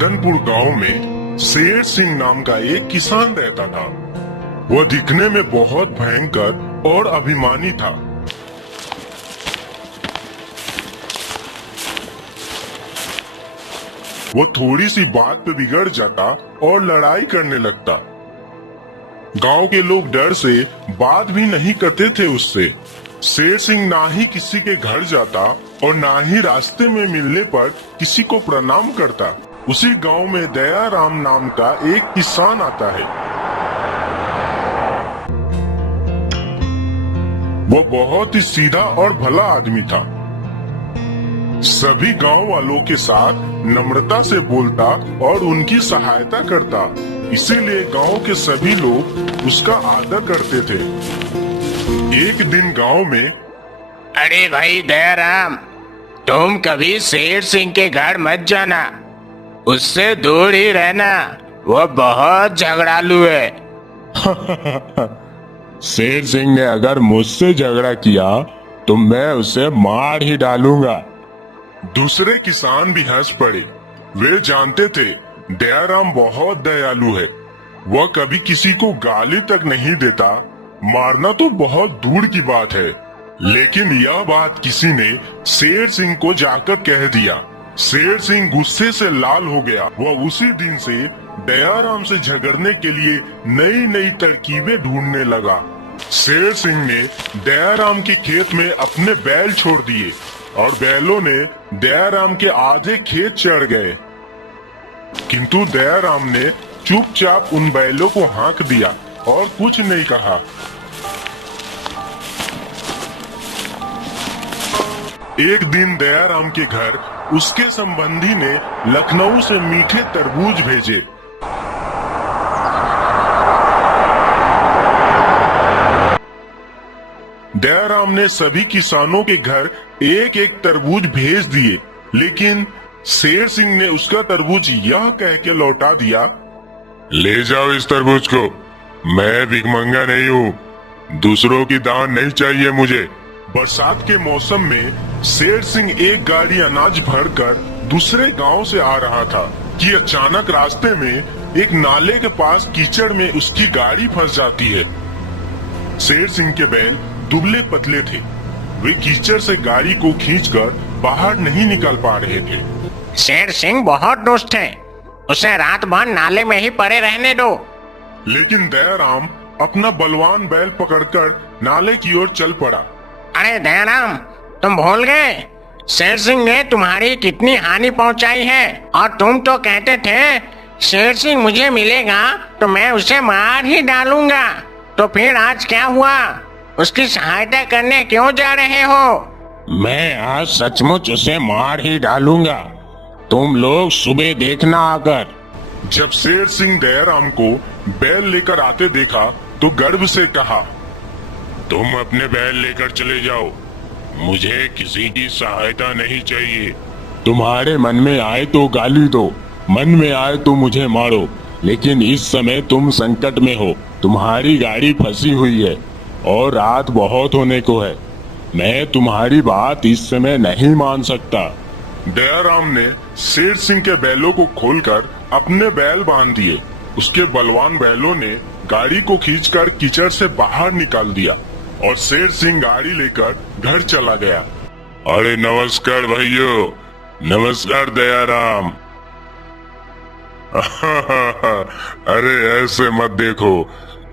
चंदनपुर गांव में शेर सिंह नाम का एक किसान रहता था। वह दिखने में बहुत भयंकर और अभिमानी था। वो थोड़ी सी बात पे बिगड़ जाता और लड़ाई करने लगता। गांव के लोग डर से बात भी नहीं करते थे उससे। शेर सिंह ना ही किसी के घर जाता और ना ही रास्ते में मिलने पर किसी को प्रणाम करता। उसी गांव में दयाराम नाम का एक किसान आता है। वो बहुत ही सीधा और भला आदमी था। सभी गांव वालों के साथ नम्रता से बोलता और उनकी सहायता करता। इसीलिए गांव के सभी लोग उसका आदर करते थे। एक दिन गांव में, अरे भाई दयाराम, तुम कभी शेर सिंह के घर मत जाना, उससे दूर ही रहना, वो बहुत झगड़ालू है। शेर सिंह ने अगर मुझसे झगड़ा किया तो मैं उसे मार ही डालूंगा। दूसरे किसान भी हंस पड़े। वे जानते थे दयाराम बहुत दयालु है। वह कभी किसी को गाली तक नहीं देता। मारना तो बहुत दूर की बात है। लेकिन यह बात किसी ने शेर सिंह को जाकर कह दिया। शेर सिंह गुस्से से लाल हो गया। वह उसी दिन से दयाराम से झगड़ने के लिए नई नई तरकीबें ढूंढने लगा। शेर सिंह ने दयाराम के खेत में अपने बैल छोड़ दिए और बैलों ने दयाराम के आधे खेत चढ़ गए। किंतु दयाराम ने चुपचाप उन बैलों को हाँक दिया और कुछ नहीं कहा। एक दिन दयाराम के घर उसके संबंधी ने लखनऊ से मीठे तरबूज भेजे। दयाराम ने सभी किसानों के घर एक एक तरबूज भेज दिए, लेकिन शेर सिंह ने उसका तरबूज यह कह के लौटा दिया, ले जाओ इस तरबूज को, मैं भिखमंगा नहीं हूँ, दूसरों की दान नहीं चाहिए मुझे। बरसात के मौसम में शेर सिंह एक गाड़ी अनाज भरकर दूसरे गांव से आ रहा था कि अचानक रास्ते में एक नाले के पास कीचड़ में उसकी गाड़ी फंस जाती है। शेर सिंह के बैल दुबले पतले थे। वे कीचड़ से गाड़ी को खींचकर बाहर नहीं निकाल पा रहे थे। शेर सिंह बहुत दुष्ट है, उसे रात भर नाले में ही पड़े रहने दो। लेकिन दयाराम अपना बलवान बैल पकड़कर नाले की ओर चल पड़ा। अरे दयाराम, तुम भूल गए शेर सिंह ने तुम्हारी कितनी हानि पहुंचाई है, और तुम तो कहते थे शेर सिंह मुझे मिलेगा तो मैं उसे मार ही डालूंगा। तो फिर आज क्या हुआ? उसकी सहायता करने क्यों जा रहे हो? मैं आज सचमुच उसे मार ही डालूंगा, तुम लोग सुबह देखना आकर। जब शेर सिंह दयाराम को बैल लेकर आते देखा तो गर्व से कहा, तुम अपने बैल लेकर चले जाओ, मुझे किसी की सहायता नहीं चाहिए। तुम्हारे मन में आए तो गाली दो, मन में आए तो मुझे मारो, लेकिन इस समय तुम संकट में हो। तुम्हारी गाड़ी फंसी हुई है और रात बहुत होने को है। मैं तुम्हारी बात इस समय नहीं मान सकता। दयाराम ने शेर सिंह के बैलों को खोलकर अपने बैल बांध दिए। उसके बलवान बैलों ने गाड़ी को खींचकर कीचड़ से बाहर निकाल दिया और शेर सिंह गाड़ी लेकर घर चला गया। अरे नमस्कार भाइयों, नमस्कार दयाराम। अरे ऐसे मत देखो,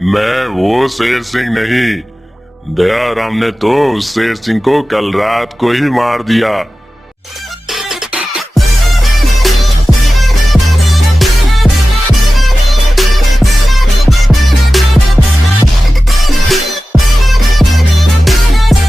मैं वो शेर सिंह नहीं। दयाराम ने तो उस शेर सिंह को कल रात को ही मार दिया।